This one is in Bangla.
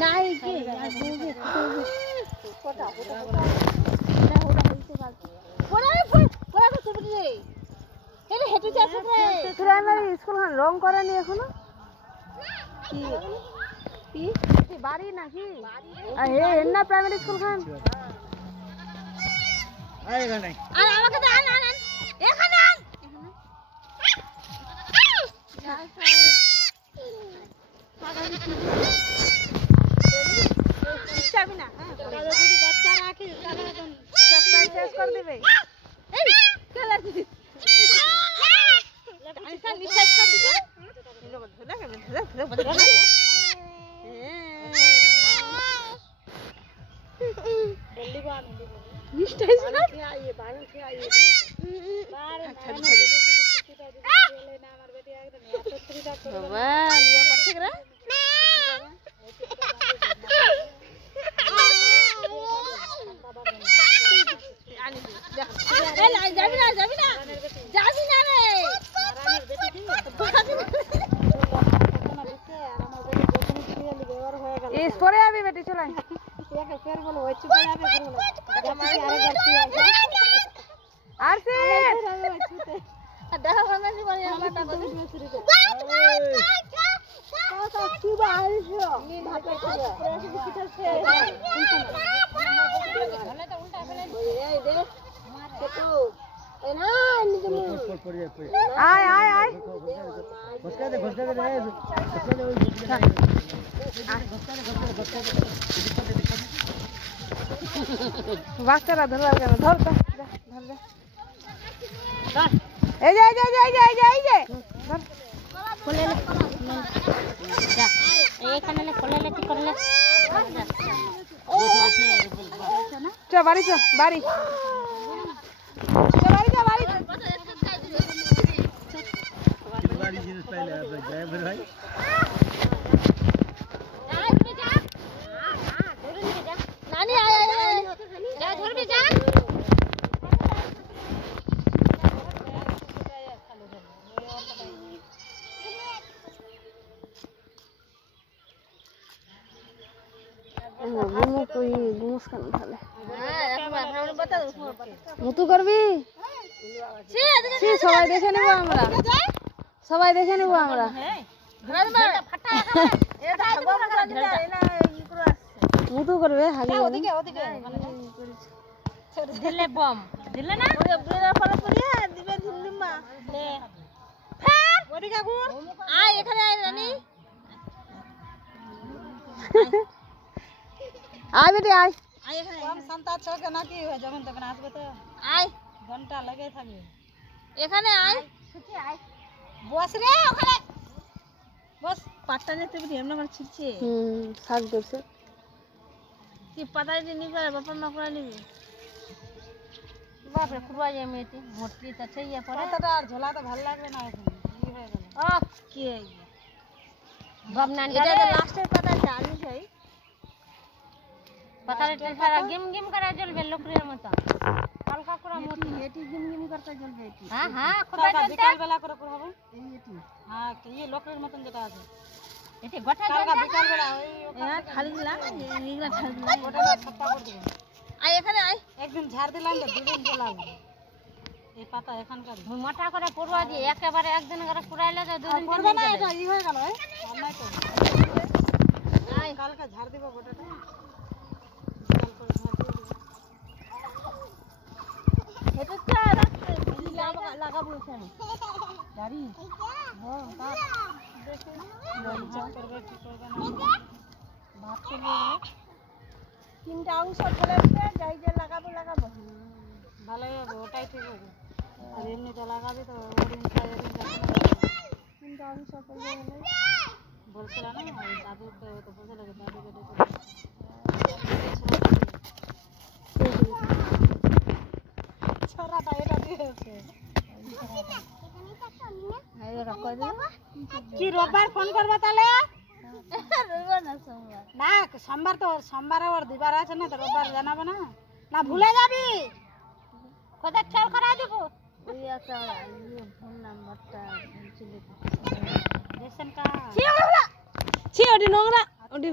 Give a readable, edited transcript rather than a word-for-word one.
नहीं के স্কুল রং করেনি এখনো কি বাড়ি নাকি না প্রাইমারি স্কুল খান আর আমাকে তো আন এখানে আন যাবি না যদি বাচ্চা রাখি তাহলে চ্যাপ্টার শেষ করে দিবে এই চলে আসি আইসা নিশ্চয় করে দিবে লোক ধরে ধরে जल्दी बात निश्चय से ना ये बारन से आई बार लेना हमारे बेटी एकदम सत्तरी तक वाह लिया पट्टी करा ए ला जाबी ना रे रानीर बेटी थी इस पर अभी बेटी चलाई एक फेर बोलो ওই চুপে যাবে फेर बोलो জামাই আরেকবার কি আছে আরসি দেখা বানাসি বলি আমারটা বলি শুরু করে তো কি বাড়িছো নি ভাতে ছিল প্রেস দিতেছে ভালো তো উল্টা ফেলে এই দে কত এ না নিজে আয় বসকা দে ওই বাচ্চারা ধরবার কেন ধর তো ধর এই যে ধর খুলে যা এইখানে খুলে ঠিক করলে চ বাড়ি বাড়ি জিনিস পাইলে জয় ভাই नानी आया जा घर पे जा घूमो कोई घूस कर थाले हां बता दो मुतु करबी সবাই দেখে নেব আমরা ফাটা এটা গম করে না মুতু করবে হাগি ওদিকে দিলে বম দিলে না ওরে ব্রেডার ফলো করিয়া দিবে দিল্লিমা লে ফের ওদিকে গু আয় এখানে আয় রানী আয় বেটি আয় এখানে কম শান্তা চকে নাকি যখন তখন আসবে তো আয় ঘন্টা লাগে থাকবে এখানে আয় ছুটি আয় বস রে ওখানে বস পাটটা নিতে বিধি এমন করে ছিড়ছে শাক করছে কি পাতা দিনি করে বাবা মা করে নিবি বাপ রে খুরবা যায় মেয়েটি মোটকি তো চাইয়া পড়ে পাতাটা আর ঝোলা তো ভালো লাগবে না এখন কি হয়ে গেল ওকে বাবনান এটা তো লাস্টের পাতা জানি হই পাতাটা সারা গিম করে জ্বলবে লোকরের মত হালকা করে মোটি এটি গিম করতে জ্বলবে এটি হ্যাঁ খোদা বিকাল বেলা করে হবে এই এটি হ্যাঁ এই লোকরের মতন যেটা আছে এটি গোটা কালকা বিকাল বেলা ওই খালি দিলাম এইগুলা খালি দিলাম গোটাটা ছাপা করে দিবেন আয় এখানে আয় একদিন ঝাড় দিলাম তো দুদিন জ্বলাবো এই পাতা এখানকার মোটা করে পুরোয়া দিয়ে একেবারে একদিন করে পুরাইলে তো দুদিন করবে না এটা ই হয়ে গেল নাই তো আয় কালকা ঝাড় দিব গোটাটা বিকাল করে ঝাড় দিব এটা চা রাখতে লাগাবো এখানে গাড়ি হ্যাঁ কাট দেখো লঞ্চা করবে কি করবে না ভাত করবে তিনটা অংশ চলে আসবে যাই যে লাগাবো ভালো হবে ওটাই ঠিক হবে আর এমনি তো লাগাবি তো ওদিন তিনটা অংশ করবে বলছিল না দাদু তো বলছিল যে দাদুকে ছড়াটা এটা দিয়েছে কি রোববার ফোন করবা তাহলে না সোমবার তো সোমবার আর দিবার আছে না তো রোববার জানাবো না না ভুলে যাবি কোথা খেয়াল করা দেব নাম্বারটা ফোন নাম্বারটা রেশন কার্ড ছি ওটি নোংরা ওটি